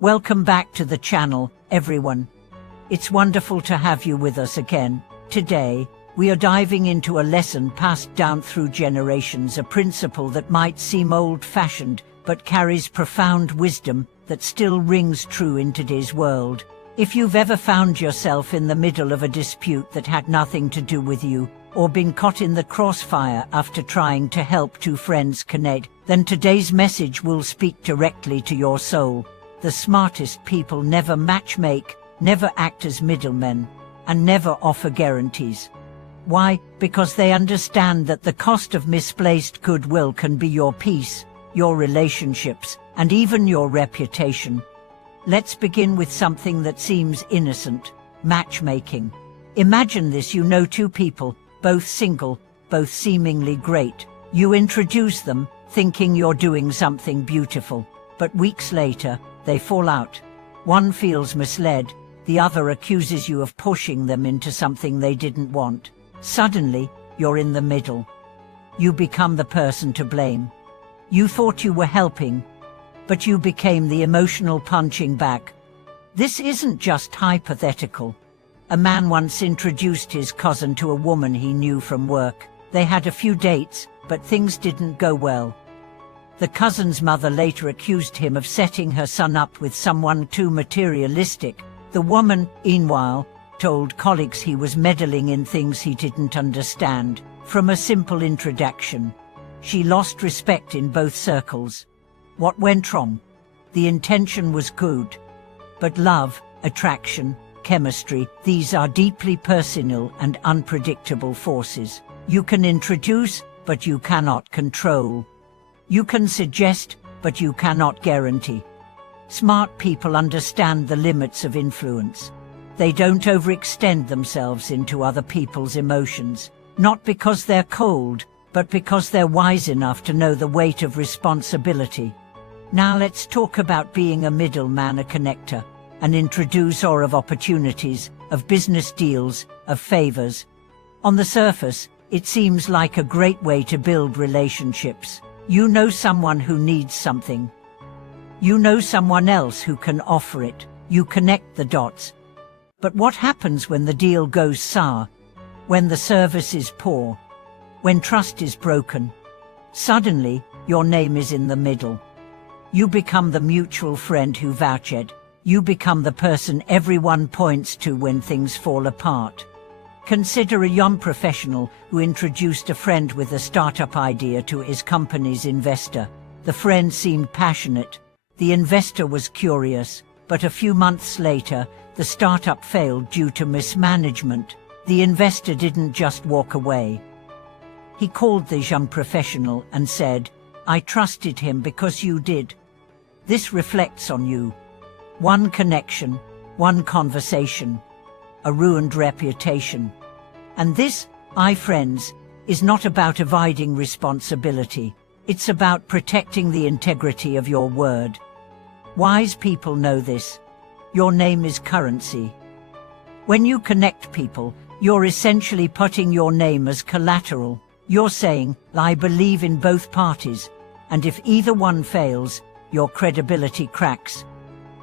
Welcome back to the channel, everyone. It's wonderful to have you with us again. Today, we are diving into a lesson passed down through generations, a principle that might seem old-fashioned, but carries profound wisdom that still rings true in today's world. If you've ever found yourself in the middle of a dispute that had nothing to do with you, or been caught in the crossfire after trying to help two friends connect, then today's message will speak directly to your soul. The smartest people never matchmake, never act as middlemen, and never offer guarantees. Why? Because they understand that the cost of misplaced goodwill can be your peace, your relationships, and even your reputation. Let's begin with something that seems innocent: matchmaking. Imagine this: you know two people, both single, both seemingly great. You introduce them, thinking you're doing something beautiful. But weeks later, they fall out. One feels misled, the other accuses you of pushing them into something they didn't want. Suddenly, you're in the middle. You become the person to blame. You thought you were helping, but you became the emotional punching bag. This isn't just hypothetical. A man once introduced his cousin to a woman he knew from work. They had a few dates, but things didn't go well. The cousin's mother later accused him of setting her son up with someone too materialistic. The woman, meanwhile, told colleagues he was meddling in things he didn't understand. From a simple introduction, she lost respect in both circles. What went wrong? The intention was good, but love, attraction, chemistry, these are deeply personal and unpredictable forces. You can introduce, but you cannot control. You can suggest, but you cannot guarantee. Smart people understand the limits of influence. They don't overextend themselves into other people's emotions, not because they're cold, but because they're wise enough to know the weight of responsibility. Now let's talk about being a middleman, a connector, an introducer of opportunities, of business deals, of favors. On the surface, it seems like a great way to build relationships. You know someone who needs something. You know someone else who can offer it. You connect the dots. But what happens when the deal goes sour? When the service is poor? When trust is broken? Suddenly, your name is in the middle. You become the mutual friend who vouched. You become the person everyone points to when things fall apart. Consider a young professional who introduced a friend with a startup idea to his company's investor. The friend seemed passionate. The investor was curious, but a few months later, the startup failed due to mismanagement. The investor didn't just walk away. He called the young professional and said, "I trusted him because you did." This reflects on you. One connection, one conversation, a ruined reputation. And this, my friends, is not about avoiding responsibility. It's about protecting the integrity of your word. Wise people know this. Your name is currency. When you connect people, you're essentially putting your name as collateral. You're saying, "I believe in both parties," and if either one fails, your credibility cracks.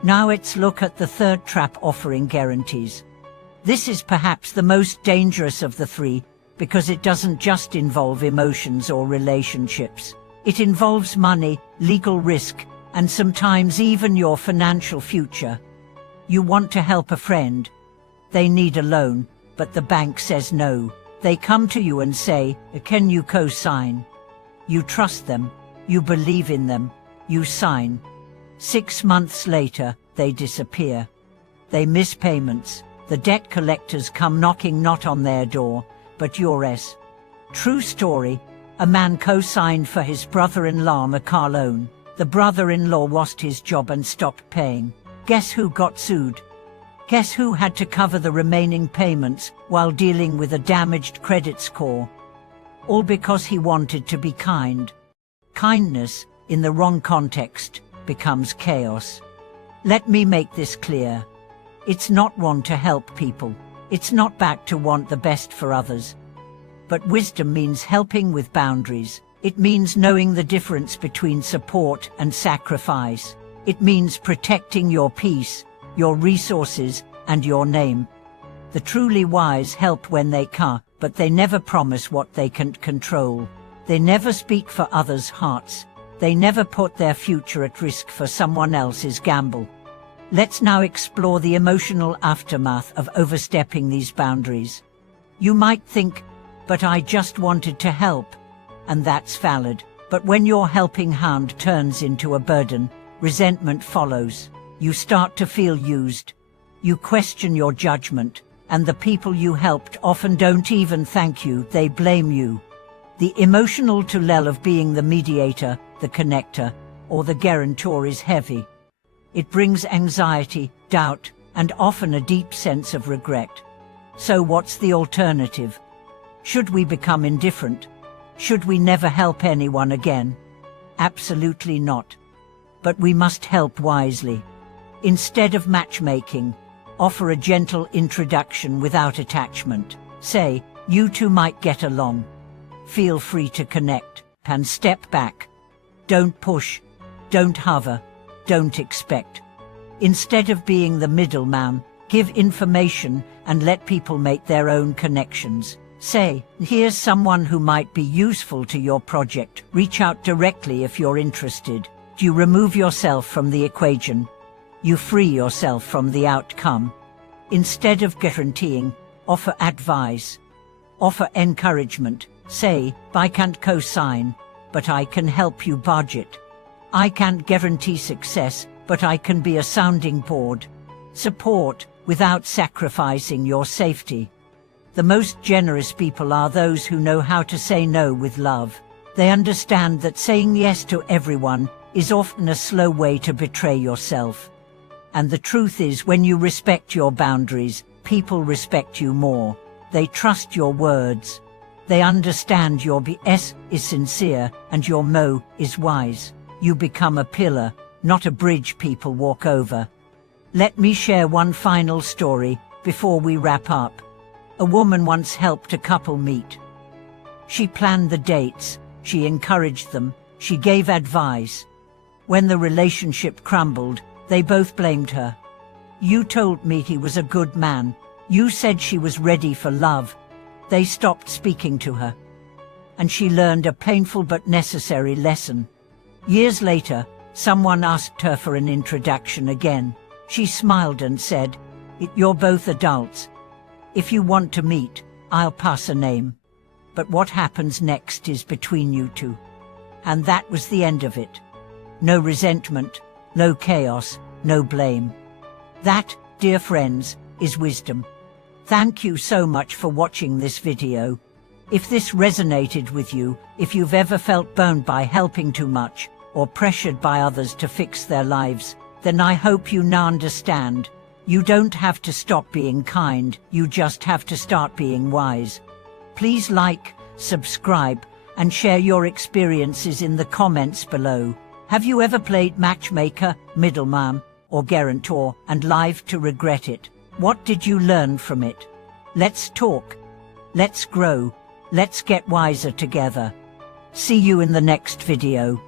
Now let's look at the third trap: offering guarantees. This is perhaps the most dangerous of the three, because it doesn't just involve emotions or relationships. It involves money, legal risk, and sometimes even your financial future. You want to help a friend. They need a loan, but the bank says no. They come to you and say, "Can you co-sign?" You trust them, you believe in them, you sign. 6 months later, they disappear. They miss payments. The debt collectors come knocking not on their door, but yours. True story: a man co-signed for his brother-in-law a car loan. The brother-in-law lost his job and stopped paying. Guess who got sued? Guess who had to cover the remaining payments while dealing with a damaged credit score? All because he wanted to be kind. Kindness, in the wrong context, becomes chaos. Let me make this clear. It's not wrong to help people. It's not bad to want the best for others. But wisdom means helping with boundaries. It means knowing the difference between support and sacrifice. It means protecting your peace, your resources, and your name. The truly wise help when they can, but they never promise what they can't control. They never speak for others' hearts. They never put their future at risk for someone else's gamble. Let's now explore the emotional aftermath of overstepping these boundaries. You might think, but I just wanted to help. And that's valid. But when your helping hand turns into a burden, resentment follows. You start to feel used. You question your judgment, and the people you helped often don't even thank you, they blame you. The emotional toll of being the mediator, the connector, or the guarantor is heavy. It brings anxiety, doubt, and often a deep sense of regret. So what's the alternative? Should we become indifferent? Should we never help anyone again? Absolutely not. But we must help wisely. Instead of matchmaking, offer a gentle introduction without attachment. Say, you two might get along. Feel free to connect, and step back. Don't push, don't hover, don't expect. Instead of being the middleman, give information and let people make their own connections. Say, here's someone who might be useful to your project. Reach out directly if you're interested. You remove yourself from the equation. You free yourself from the outcome. Instead of guaranteeing, offer advice. Offer encouragement. Say, I can't co-sign, but I can help you budget. I can't guarantee success, but I can be a sounding board. Support without sacrificing your safety. The most generous people are those who know how to say no with love. They understand that saying yes to everyone is often a slow way to betray yourself. And the truth is, when you respect your boundaries, people respect you more. They trust your words. They understand your BS is sincere and your mo is wise. You become a pillar, not a bridge people walk over. Let me share one final story before we wrap up. A woman once helped a couple meet. She planned the dates, she encouraged them, she gave advice. When the relationship crumbled, they both blamed her. You told me he was a good man. You said she was ready for love. They stopped speaking to her. And she learned a painful but necessary lesson. Years later, someone asked her for an introduction again. She smiled and said, "You're both adults. If you want to meet, I'll pass a name. But what happens next is between you two." And that was the end of it. No resentment, no chaos, no blame. That, dear friends, is wisdom. Thank you so much for watching this video. If this resonated with you, if you've ever felt burned by helping too much, or pressured by others to fix their lives, then I hope you now understand. You don't have to stop being kind, you just have to start being wise. Please like, subscribe, and share your experiences in the comments below. Have you ever played matchmaker, middleman, or guarantor and lived to regret it? What did you learn from it? Let's talk. Let's grow. Let's get wiser together. See you in the next video.